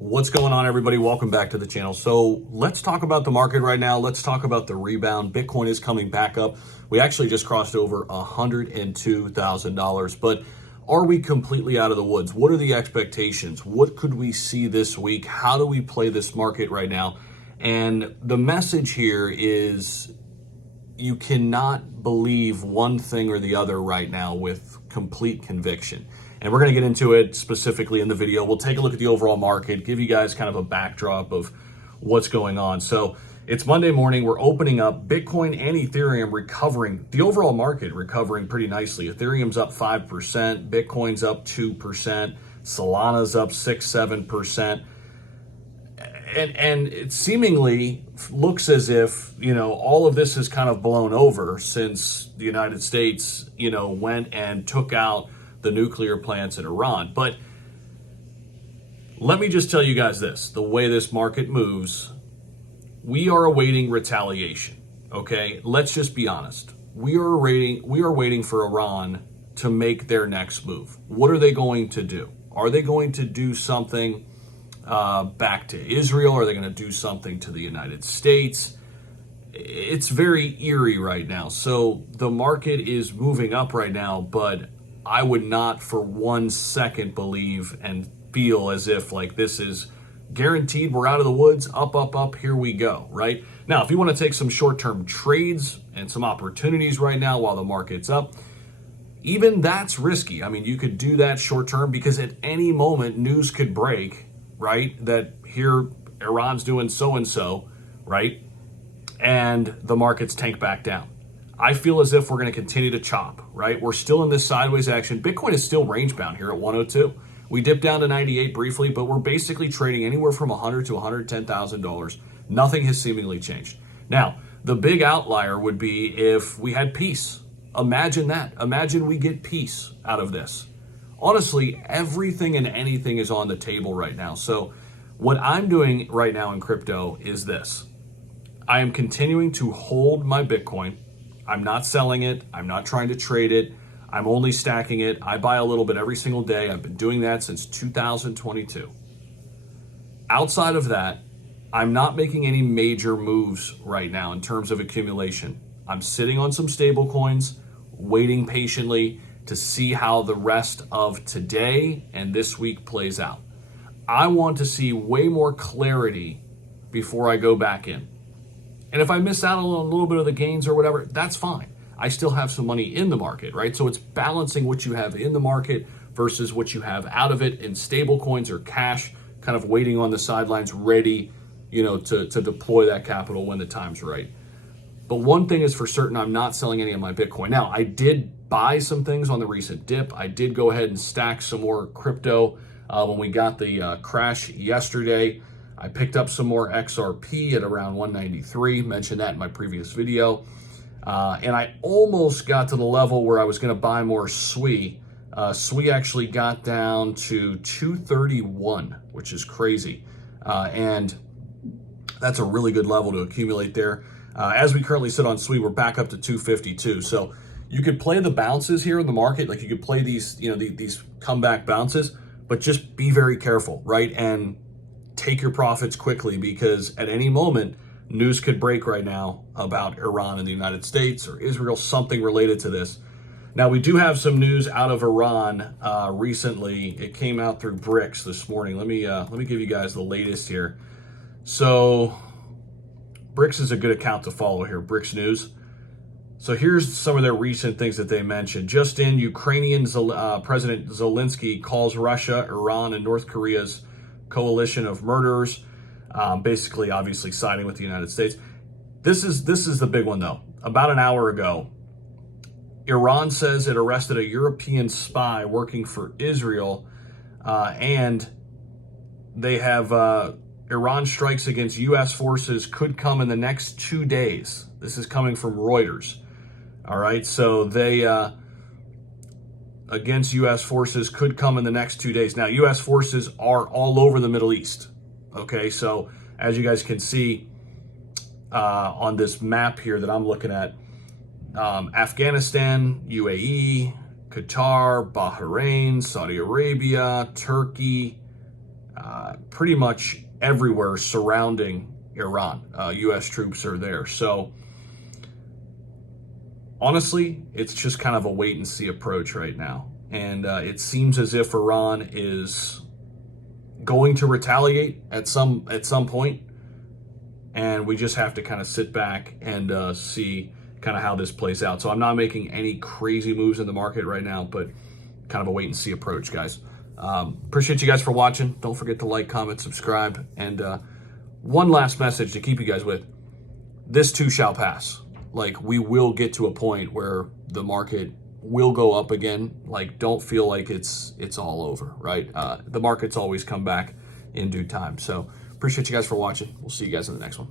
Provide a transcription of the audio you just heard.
What's going on, everybody? Welcome back to the channel. So let's talk about the market right now. Let's talk about the rebound. Bitcoin is coming back up. We actually just crossed over $102,000, but are we completely out of the woods? What are the expectations? What could we see this week? How do we play this market right now? And the message here is you cannot believe one thing or the other right now with complete conviction. And we're going to get into it specifically in the video. We'll take a look at the overall market, give you guys kind of a backdrop of what's going on. So it's Monday morning. We're opening up. Bitcoin and Ethereum recovering. The overall market recovering pretty nicely. Ethereum's up 5%. Bitcoin's up 2%. Solana's up 6-7%. And it seemingly looks as if, all of this has kind of blown over since the United States, went and took out the nuclear plants in Iran. But let me just tell you guys this, the way this market moves, we are awaiting retaliation, okay? Let's just be honest. We are waiting for Iran to make their next move. What are they going to do? Are they going to do something back to Israel? Are they going to do something to the United States? It's very eerie right now. So the market is moving up right now, but I would not for 1 second believe and feel as if like this is guaranteed. We're out of the woods, up, here we go, right? Now, if you want to take some short-term trades and some opportunities right now while the market's up, even that's risky. I mean, you could do that short-term because at any moment news could break, right? That here Iran's doing so-and-so, right? And the markets tank back down. I feel as if we're going to continue to chop, right? We're still in this sideways action. Bitcoin is still range bound here at 102. We dipped down to 98 briefly, but we're basically trading anywhere from $100,000 to $110,000. Nothing has seemingly changed. Now, the big outlier would be if we had peace. Imagine that. Imagine we get peace out of this. Honestly, everything and anything is on the table right now. So what I'm doing right now in crypto is this. I am continuing to hold my Bitcoin. I'm not selling it. I'm not trying to trade it. I'm only stacking it. I buy a little bit every single day. I've been doing that since 2022. Outside of that, I'm not making any major moves right now in terms of accumulation. I'm sitting on some stable coins, waiting patiently to see how the rest of today and this week plays out. I want to see way more clarity before I go back in. And if I miss out on a little bit of the gains or whatever, that's fine. I still have some money in the market, right? So it's balancing what you have in the market versus what you have out of it in stable coins or cash, kind of waiting on the sidelines, ready, to deploy that capital when the time's right. But one thing is for certain, I'm not selling any of my Bitcoin. Now, I did buy some things on the recent dip. I did go ahead and stack some more crypto when we got the crash yesterday. I picked up some more XRP at around 193, mentioned that in my previous video. And I almost got to the level where I was going to buy more SWI. SWI actually got down to 231, which is crazy. And that's a really good level to accumulate there. As we currently sit on SWI, we're back up to 252. So you could play the bounces here in the market. Like you could play these, these comeback bounces, but just be very careful, right? And take your profits quickly because at any moment, news could break right now about Iran and the United States or Israel, something related to this. Now, we do have some news out of Iran recently. It came out through BRICS this morning. Let me give you guys the latest here. So BRICS is a good account to follow here, BRICS News. So here's some of their recent things that they mentioned. Just in, Ukrainian President Zelensky calls Russia, Iran, and North Korea's coalition of murderers, basically obviously siding with the United States. This is the big one though. About an hour ago, Iran says it arrested a European spy working for Israel, and they have Iran strikes against U.S. forces could come in the next 2 days. This is coming from Reuters. All right, so they against U.S. forces could come in the next 2 days. Now, U.S. forces are all over the Middle East. Okay, so as you guys can see on this map here that I'm looking at, Afghanistan, UAE, Qatar, Bahrain, Saudi Arabia, Turkey, pretty much everywhere surrounding Iran. U.S. troops are there. So honestly, it's just kind of a wait and see approach right now. And it seems as if Iran is going to retaliate at some point. And we just have to kind of sit back and see kind of how this plays out. So I'm not making any crazy moves in the market right now, but kind of a wait and see approach, guys. Appreciate you guys for watching. Don't forget to like, comment, subscribe. And one last message to keep you guys with. This too shall pass. Like, we will get to a point where the market will go up again. Like, don't feel like it's all over, right? The markets always come back in due time. So appreciate you guys for watching. We'll see you guys in the next one.